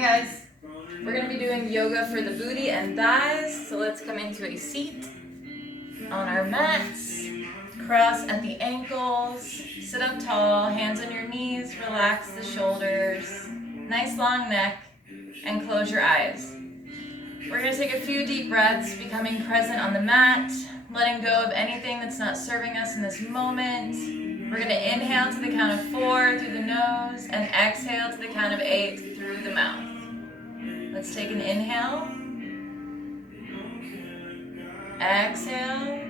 guys, we're going to be doing yoga for the booty and thighs. So let's come into a seat on our mats. Cross at the ankles. Sit up tall, hands on your knees. Relax the shoulders. Nice long neck. And close your eyes. We're going to take a few deep breaths, becoming present on the mat, letting go of anything that's not serving us in this moment. We're going to inhale to the count of 4 through the nose and exhale to the count of 8 through the mouth. Let's take an inhale. Exhale.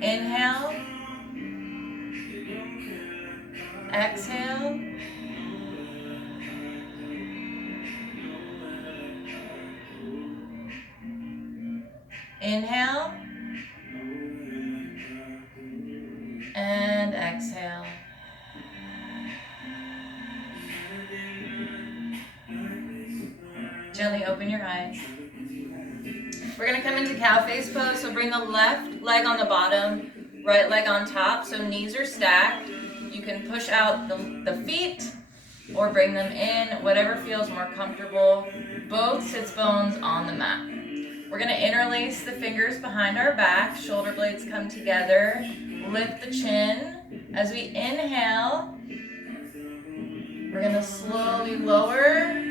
Inhale. Exhale. Inhale. And exhale. Gently open your eyes. We're going to come into cow face pose, so bring the left leg on the bottom, right leg on top, so knees are stacked. You can push out the feet or bring them in, whatever feels more comfortable. Both sits bones on the mat. We're going to interlace the fingers behind our back, shoulder blades come together, lift the chin. As we inhale, we're going to slowly lower,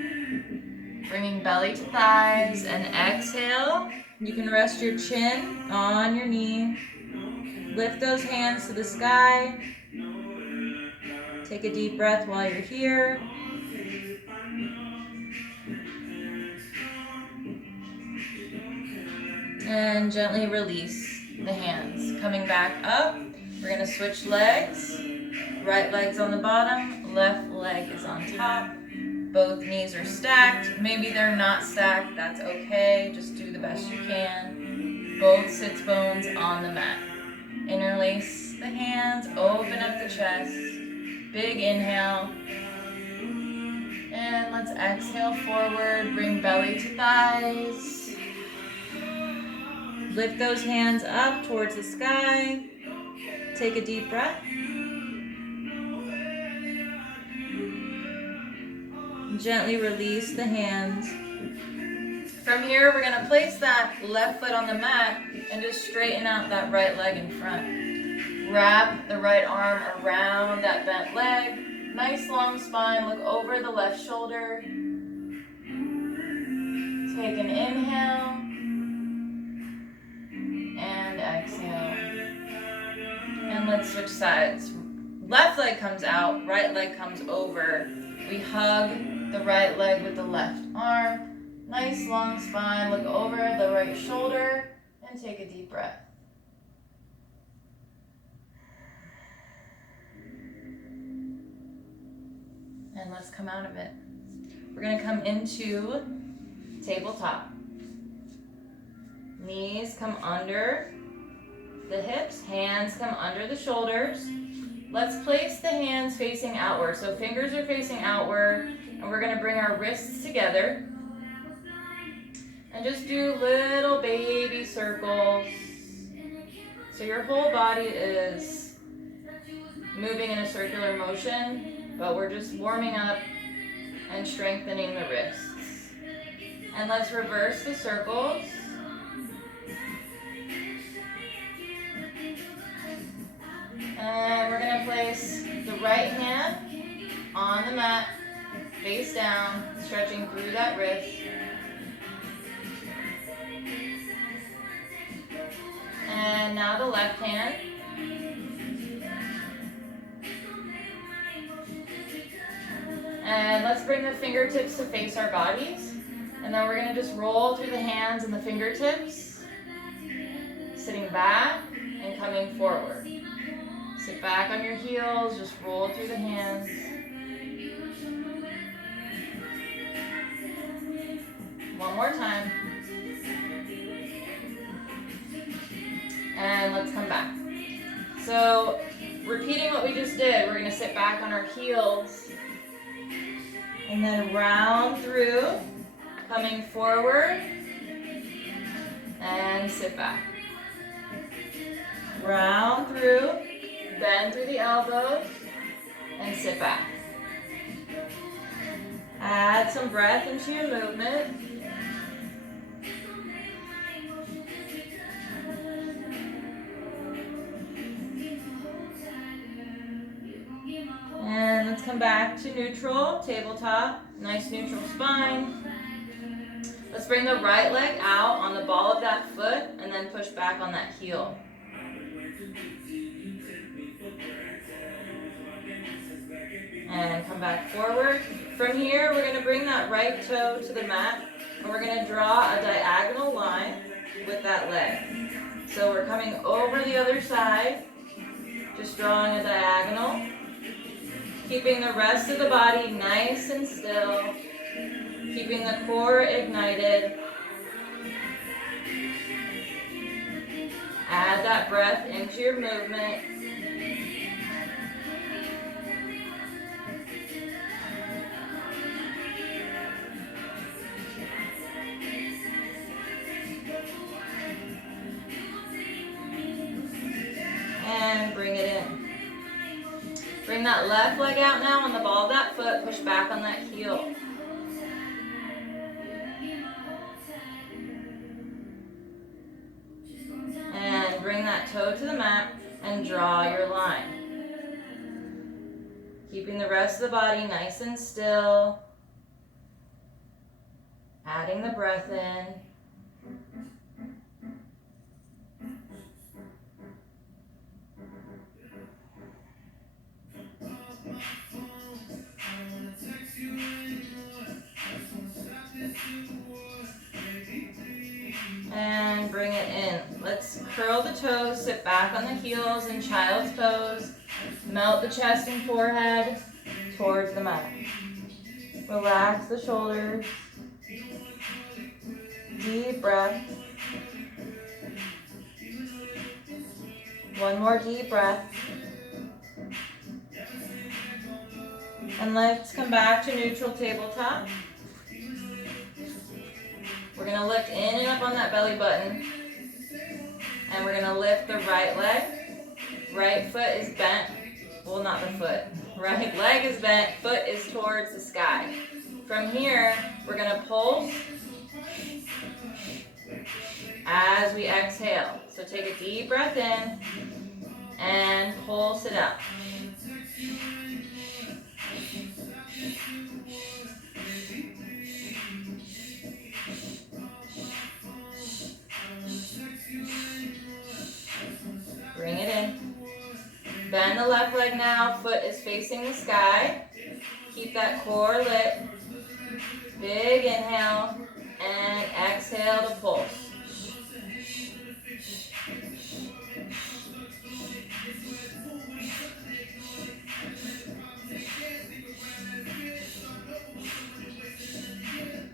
bringing belly to thighs, and exhale. You can rest your chin on your knee. Lift those hands to the sky. Take a deep breath while you're here. And gently release the hands. Coming back up, we're going to switch legs. Right leg's on the bottom, left leg is on top. Both knees are stacked. Maybe they're not stacked, that's okay. Just do the best you can. Both sits bones on the mat. Interlace the hands, open up the chest. Big inhale. And let's exhale forward, bring belly to thighs. Lift those hands up towards the sky. Take a deep breath. Gently release the hands. From here, we're going to place that left foot on the mat and just straighten out that right leg in front. Wrap the right arm around that bent leg. Nice long spine. Look over the left shoulder. Take an inhale. And exhale. And let's switch sides. Left leg comes out, right leg comes over. We hug the right leg with the left arm. Nice long spine. Look over the right shoulder and take a deep breath. And let's come out of it. We're going to come into tabletop. Knees come under the hips, hands come under the shoulders. Let's place the hands facing outward. So fingers are facing outward, and we're going to bring our wrists together. And just do little baby circles. So your whole body is moving in a circular motion, but we're just warming up and strengthening the wrists. And let's reverse the circles. And we're going to place the right hand on the mat, face down, stretching through that wrist. And now the left hand. And let's bring the fingertips to face our bodies. And then we're going to just roll through the hands and the fingertips, sitting back and coming forward. Sit back on your heels, just roll through the hands. One more time. And let's come back. So, repeating what we just did, we're going to sit back on our heels. And then round through, coming forward. And sit back. Round through. Bend through the elbows and sit back. Add some breath into your movement. And let's come back to neutral, tabletop, nice neutral spine. Let's bring the right leg out on the ball of that foot and then push back on that heel. And come back forward. From here, we're going to bring that right toe to the mat and we're going to draw a diagonal line with that leg. So we're coming over the other side, just drawing a diagonal. Keeping the rest of the body nice and still. Keeping the core ignited. Add that breath into your movement. And bring it in. Bring that left leg out now on the ball of that foot. Push back on that heel. And bring that toe to the mat and draw your line. Keeping the rest of the body nice and still. Adding the breath in. And bring it in. Let's curl the toes, sit back on the heels in child's pose. Melt the chest and forehead towards the mat. Relax the shoulders. Deep breath. One more deep breath. And let's come back to neutral tabletop. We're going to lift in and up on that belly button. And we're going to lift the right leg. Right foot is bent. Well, not the foot. Right leg is bent. Foot is towards the sky. From here, we're going to pulse as we exhale. So take a deep breath in and pulse it out. Bring it in. Bend the left leg now. Foot is facing the sky. Keep that core lit. Big inhale and exhale to pulse.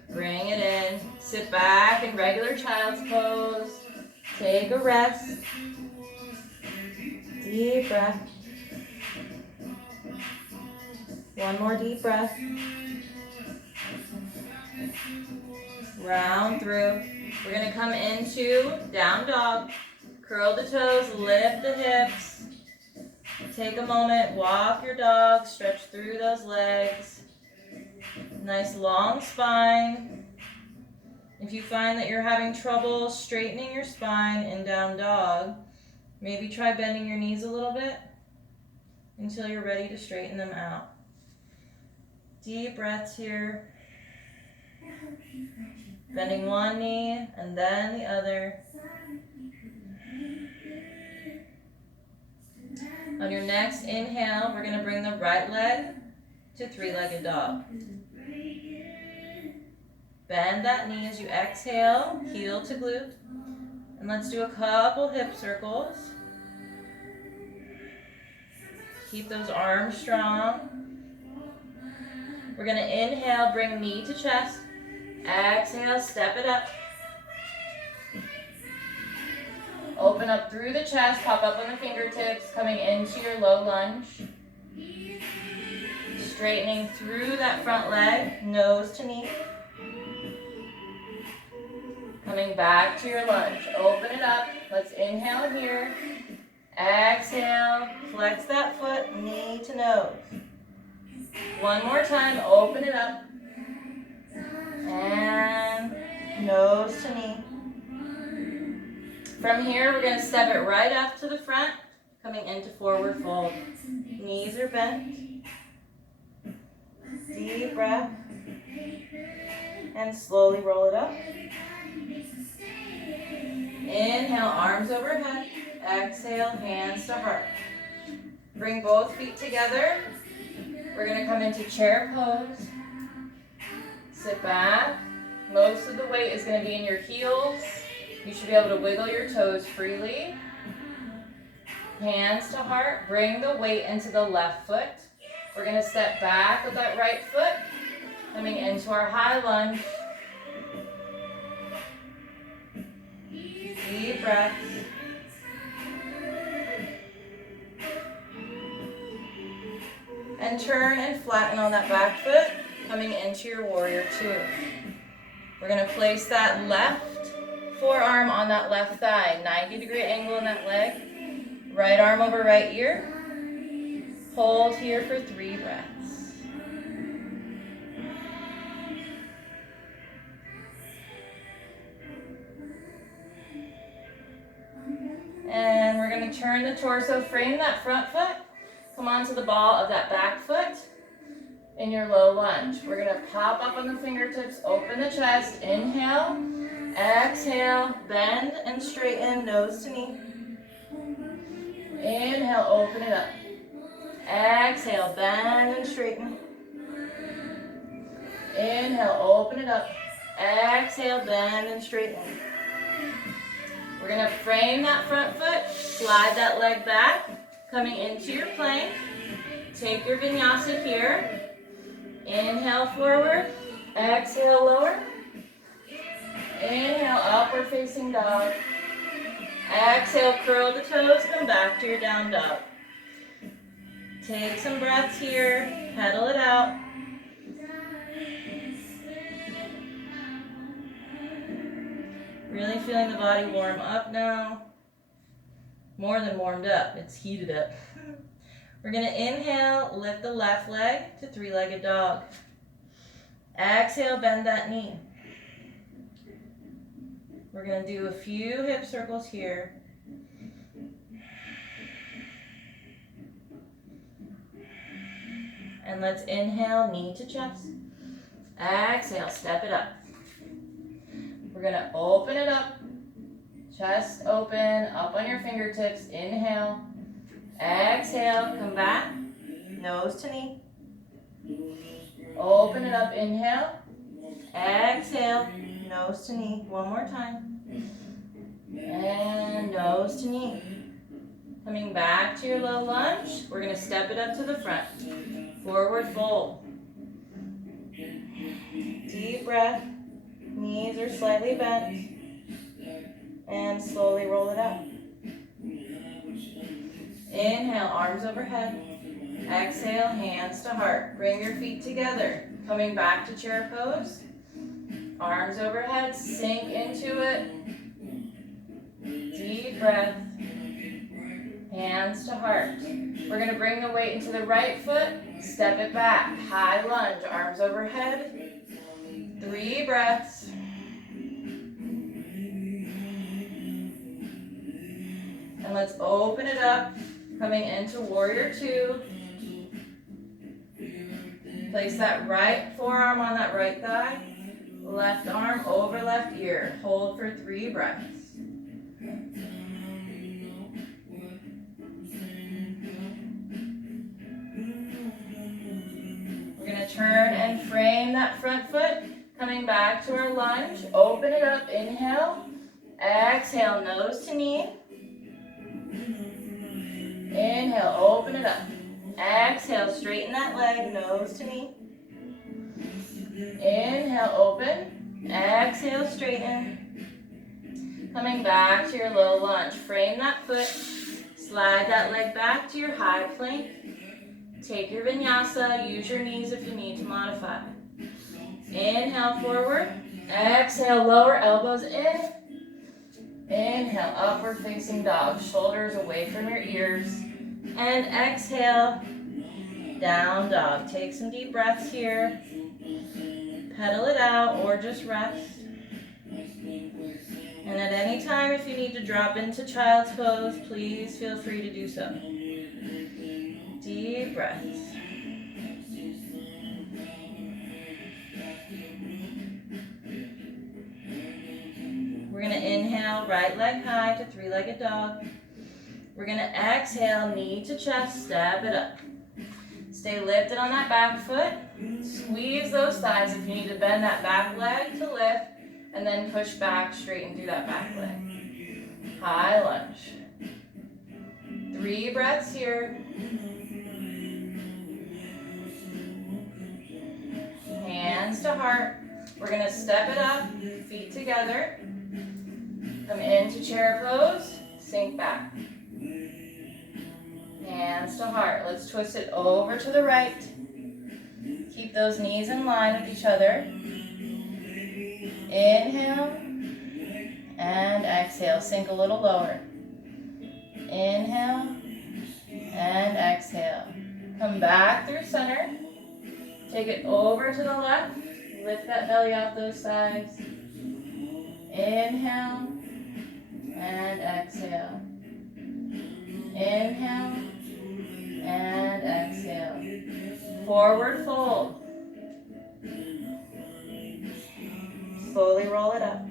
Bring it in. Sit back in regular child's pose. Take a rest. Deep breath. One more deep breath. Round through. We're going to come into down dog. Curl the toes, lift the hips. Take a moment, walk your dog, stretch through those legs. Nice long spine. If you find that you're having trouble straightening your spine in down dog, maybe try bending your knees a little bit until you're ready to straighten them out. Deep breaths here. Bending one knee and then the other. On your next inhale, we're going to bring the right leg to three-legged dog. Bend that knee as you exhale, heel to glute. And let's do a couple hip circles. Keep those arms strong. We're going to inhale, bring knee to chest. Exhale, step it up. Open up through the chest, pop up on the fingertips, coming into your low lunge. Straightening through that front leg, nose to knee. Coming back to your lunge. Open it up. Let's inhale here. Exhale, flex that foot, knee to nose. One more time, open it up. And nose to knee. From here, we're going to step it right up to the front, coming into forward fold. Knees are bent. Deep breath. And slowly roll it up. Inhale, arms overhead. Exhale, hands to heart. Bring both feet together. We're going to come into chair pose. Sit back. Most of the weight is going to be in your heels. You should be able to wiggle your toes freely. Hands to heart. Bring the weight into the left foot. We're going to step back with that right foot, coming into our high lunge. Deep breaths. And turn and flatten on that back foot, coming into your warrior two. We're going to place that left forearm on that left thigh, 90-degree angle in that leg. Right arm over right ear. Hold here for 3 breaths. And we're going to turn the torso, frame that front foot. Come onto the ball of that back foot in your low lunge. We're going to pop up on the fingertips, open the chest, inhale, exhale, bend and straighten, nose to knee. Inhale, open it up. Exhale, bend and straighten. Inhale, open it up. Exhale, bend and straighten. We're going to frame that front foot, slide that leg back. Coming into your plank, take your vinyasa here. Inhale forward, exhale lower. Inhale, upward facing dog. Exhale, curl the toes, come back to your down dog. Take some breaths here, pedal it out. Really feeling the body warm up now. More than warmed up, it's heated up. We're going to inhale, lift the left leg to 3-legged dog. Exhale, bend that knee. We're going to do a few hip circles here. And let's inhale, knee to chest. Exhale, step it up. We're going to open it up. Chest open, up on your fingertips, inhale. Exhale, come back, nose to knee. Open it up, inhale. Exhale, nose to knee. One more time. And nose to knee. Coming back to your low lunge, we're going to step it up to the front. Forward fold. Deep breath. Knees are slightly bent. And slowly roll it up. Inhale, arms overhead. Exhale, hands to heart. Bring your feet together. Coming back to chair pose. Arms overhead, sink into it. Deep breath. Hands to heart. We're going to bring the weight into the right foot. Step it back. High lunge, arms overhead. 3 breaths. And let's open it up, coming into warrior two. Place that right forearm on that right thigh. Left arm over left ear. Hold for 3 breaths. We're going to turn and frame that front foot, coming back to our lunge. Open it up, inhale. Exhale, nose to knee. Inhale, open it up. Exhale, straighten that leg, nose to knee. Inhale, open. Exhale, straighten. Coming back to your low lunge. Frame that foot. Slide that leg back to your high plank. Take your vinyasa. Use your knees if you need to modify. Inhale, forward. Exhale, lower elbows in. Inhale, upward facing dog, shoulders away from your ears. And exhale, down dog. Take some deep breaths here. Pedal it out or just rest. And at any time, if you need to drop into child's pose, please feel free to do so. Deep breaths. We're going to inhale, right leg high to three-legged dog. We're going to exhale, knee to chest, step it up. Stay lifted on that back foot. Squeeze those thighs if you need to bend that back leg to lift, and then push back, straighten through that back leg. High lunge. 3 breaths here. Hands to heart. We're going to step it up, feet together. Come into chair pose, sink back. Hands to heart. Let's twist it over to the right. Keep those knees in line with each other. Inhale and exhale. Sink a little lower. Inhale and exhale. Come back through center. Take it over to the left. Lift that belly off those sides. Inhale and exhale. Inhale and exhale. Forward fold. Slowly roll it up.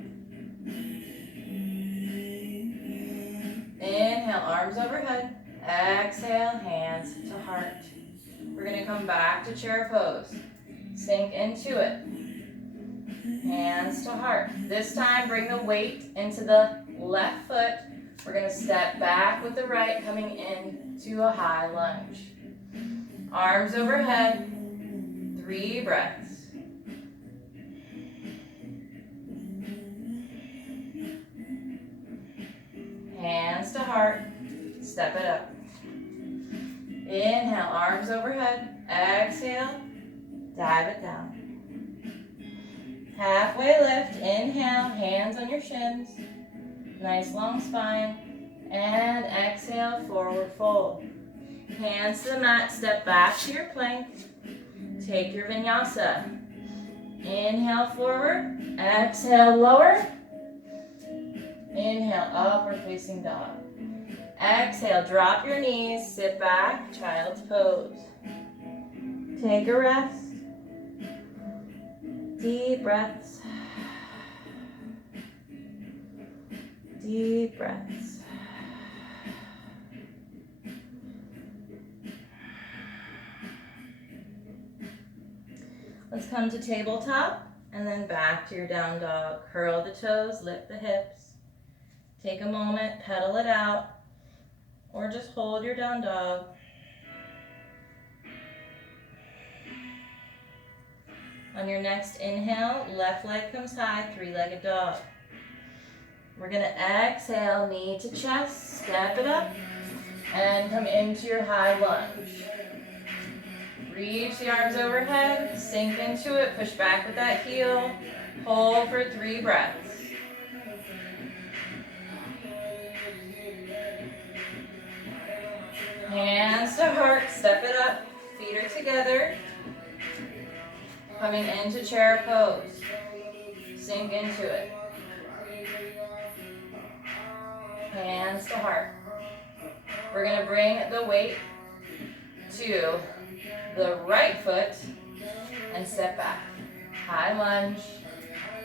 Inhale, arms overhead. Exhale, hands to heart. We're going to come back to chair pose. Sink into it. Hands to heart. This time, bring the weight into the left foot. We're going to step back with the right, coming in to a high lunge. Arms overhead. 3 breaths. Hands to heart. Step it up. Inhale, arms overhead. Exhale, dive it down. Halfway lift. Inhale, hands on your shins. Nice long spine. And exhale, forward fold. Hands to the mat. Step back to your plank. Take your vinyasa. Inhale, forward. Exhale, lower. Inhale, upward facing dog. Exhale, drop your knees, sit back, child's pose. Take a rest. Deep breaths. Deep breaths. Let's come to tabletop and then back to your down dog. Curl the toes, lift the hips. Take a moment, pedal it out, or just hold your down dog. On your next inhale, left leg comes high, three-legged dog. We're going to exhale, knee to chest, step it up, and come into your high lunge. Reach the arms overhead, sink into it, push back with that heel, hold for 3 breaths. Hands to heart, step it up, feet are together. Coming into chair pose. Sink into it. Hands to heart. We're going to bring the weight to the right foot and step back. High lunge,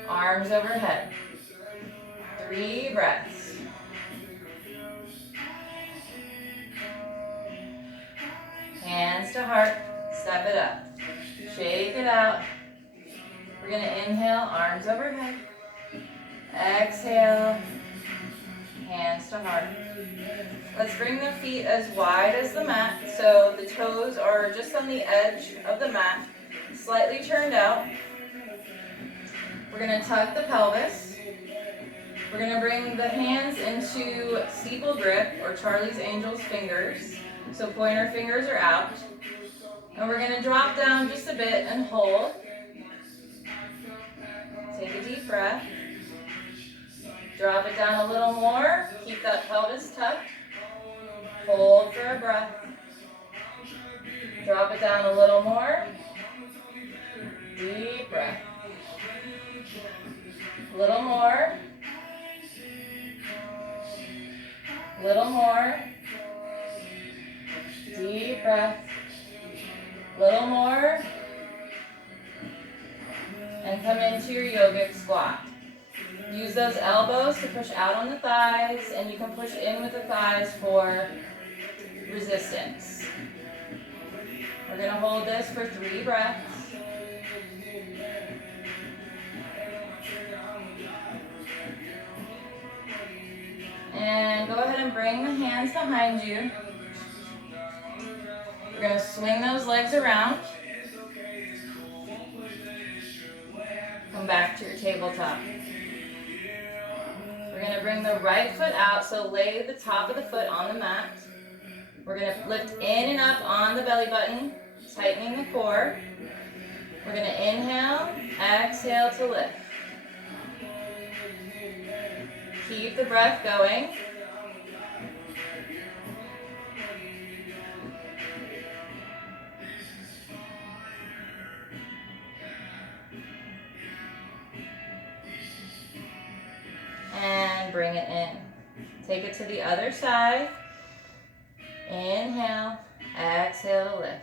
arms overhead. 3 breaths. Hands to heart, step it up. Shake it out. We're going to inhale, arms overhead. Exhale, hands to heart. Let's bring the feet as wide as the mat, so the toes are just on the edge of the mat, slightly turned out. We're going to tuck the pelvis. We're going to bring the hands into steeple grip, or Charlie's Angels fingers. So pointer fingers are out. And we're going to drop down just a bit and hold. Take a deep breath. Drop it down a little more. Keep that pelvis tucked. Hold for a breath. Drop it down a little more. Deep breath. Little more. Little more. Deep breath. Little more. And come into your yogic squat. Use those elbows to push out on the thighs, and you can push in with the thighs for resistance. We're going to hold this for 3 breaths. And go ahead and bring the hands behind you. We're going to swing those legs around. Come back to your tabletop. We're going to bring the right foot out, so lay the top of the foot on the mat. We're going to lift in and up on the belly button, tightening the core. We're going to inhale, exhale to lift. Keep the breath going. And bring it in. Take it to the other side. Inhale, exhale to lift.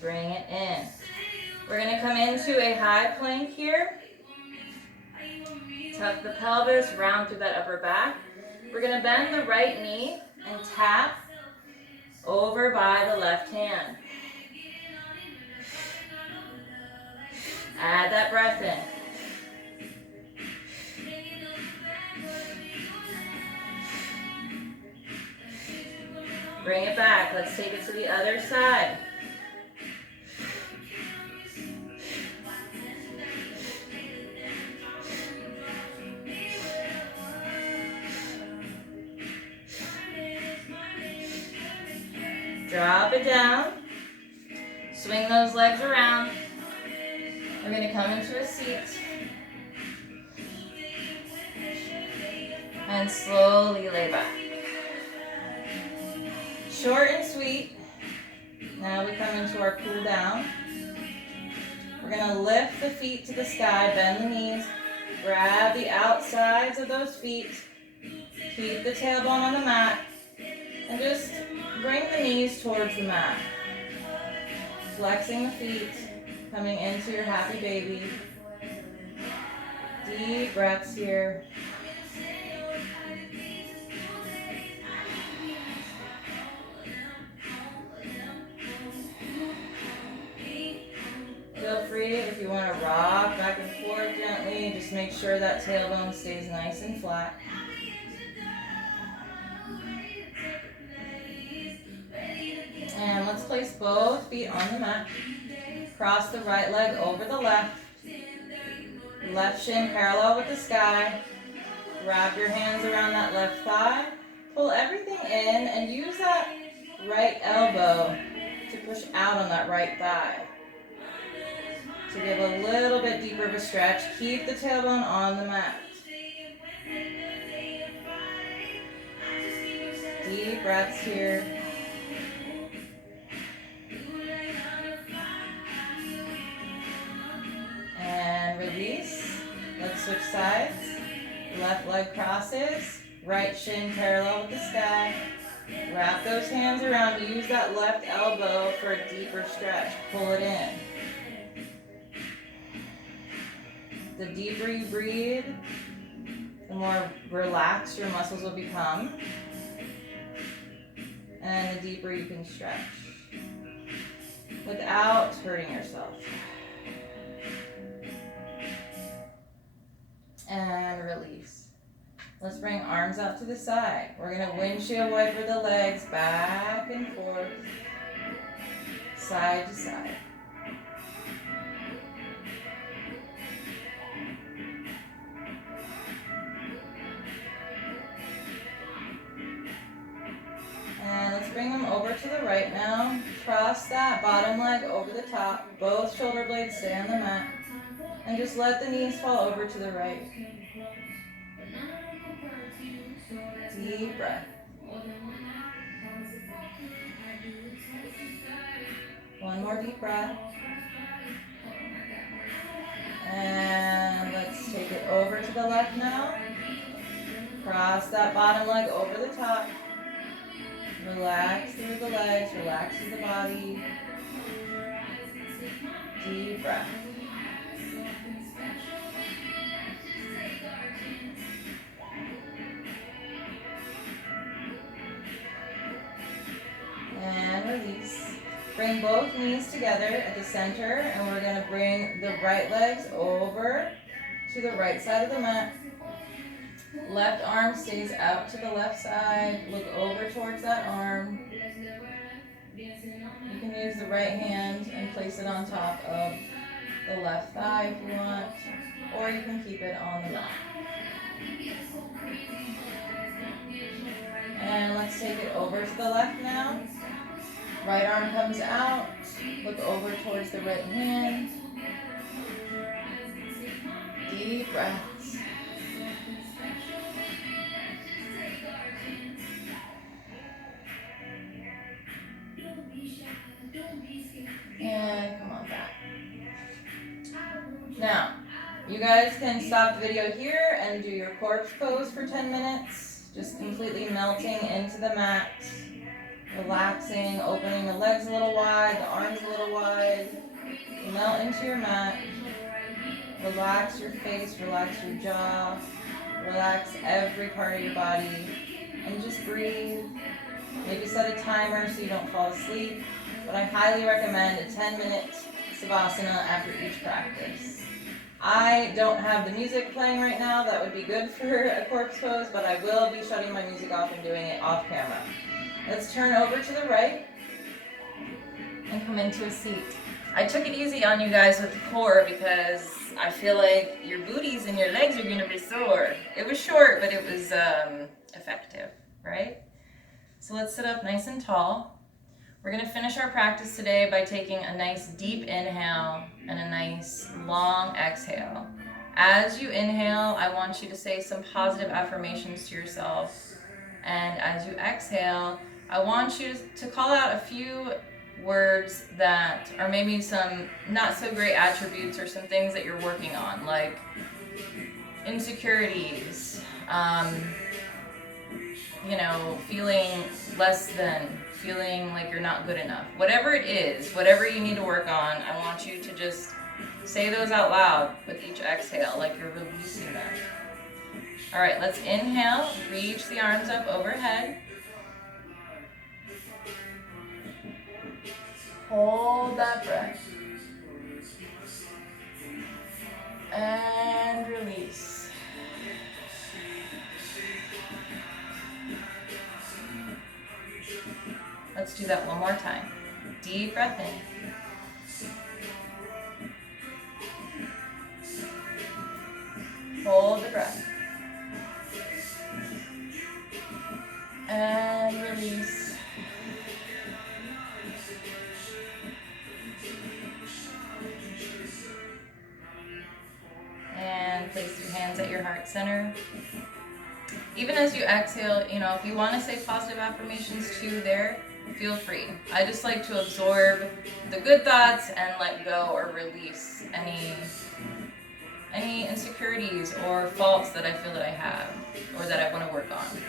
Bring it in. We're going to come into a high plank here. Tuck the pelvis, round through that upper back. We're going to bend the right knee and tap over by the left hand. Add that breath in. Bring it back. Let's take it to the other side. Drop it down. Swing those legs around. We're going to come into a seat. And slowly lay back. Short and sweet. Now we come into our cool down. We're going to lift the feet to the sky, bend the knees, grab the outsides of those feet, keep the tailbone on the mat, and just bring the knees towards the mat. Flexing the feet, coming into your happy baby. Deep breaths here. Feel free if you want to rock back and forth gently, just make sure that tailbone stays nice and flat. And let's place both feet on the mat. Cross the right leg over the left. Left shin parallel with the sky. Wrap your hands around that left thigh. Pull everything in and use that right elbow to push out on that right thigh. To give a little bit deeper of a stretch, keep the tailbone on the mat. Deep breaths here. And release. Let's switch sides. Left leg crosses. Right shin parallel with the sky. Wrap those hands around. Use that left elbow for a deeper stretch. Pull it in. The deeper you breathe, the more relaxed your muscles will become. And the deeper you can stretch without hurting yourself. And release. Let's bring arms out to the side. We're going to windshield wiper the legs back and forth, side to side. bring them over to the right now. Cross that bottom leg over the top. Both shoulder blades stay on the mat. And just let the knees fall over to the right. Deep breath. One more deep breath. And let's take it over to the left now. Cross that bottom leg over the top. Relax through the legs, relax through the body. Deep breath. And release. Bring both knees together at the center, and we're going to bring the right legs over to the right side of the mat. Left arm stays out to the left side. Look over towards that arm. You can use the right hand and place it on top of the left thigh if you want, or you can keep it on the mat. And let's take it over to the left now. Right arm comes out. Look over towards the right hand. Deep breaths. And come on back. Now, you guys can stop the video here and do your corpse pose for 10 minutes. Just completely melting into the mat. Relaxing, opening the legs a little wide, the arms a little wide. Melt into your mat. Relax your face, relax your jaw. Relax every part of your body. And just breathe. Maybe set a timer so you don't fall asleep. But I highly recommend a 10-minute Savasana after each practice. I don't have the music playing right now. That would be good for a corpse pose, but I will be shutting my music off and doing it off camera. Let's turn over to the right and come into a seat. I took it easy on you guys with the core because I feel like your booties and your legs are going to be sore. It was short, but it was effective, right? So let's sit up nice and tall. We're going to finish our practice today by taking a nice deep inhale and a nice long exhale. As you inhale, I want you to say some positive affirmations to yourself. And as you exhale, I want you to call out a few words that are maybe some not so great attributes or some things that you're working on, like insecurities, feeling less than, feeling like you're not good enough. Whatever it is, whatever you need to work on, I want you to just say those out loud with each exhale, like you're releasing them. All right, let's inhale, reach the arms up overhead. Hold that breath. And release. Let's do that one more time. Deep breath in. Hold the breath. And release. And place your hands at your heart center. Even as you exhale, if you want to say positive affirmations too there, feel free. I just like to absorb the good thoughts and let go or release any insecurities or faults that I feel that I have or that I want to work on,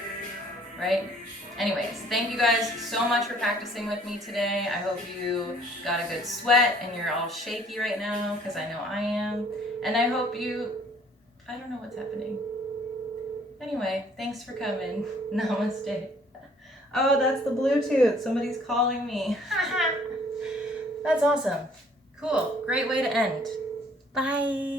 right? Anyways, thank you guys so much for practicing with me today. I hope you got a good sweat and you're all shaky right now because I know I am. And I hope I don't know what's happening. Anyway, thanks for coming. Namaste. Oh, that's the Bluetooth. Somebody's calling me. That's awesome. Cool. Great way to end. Bye.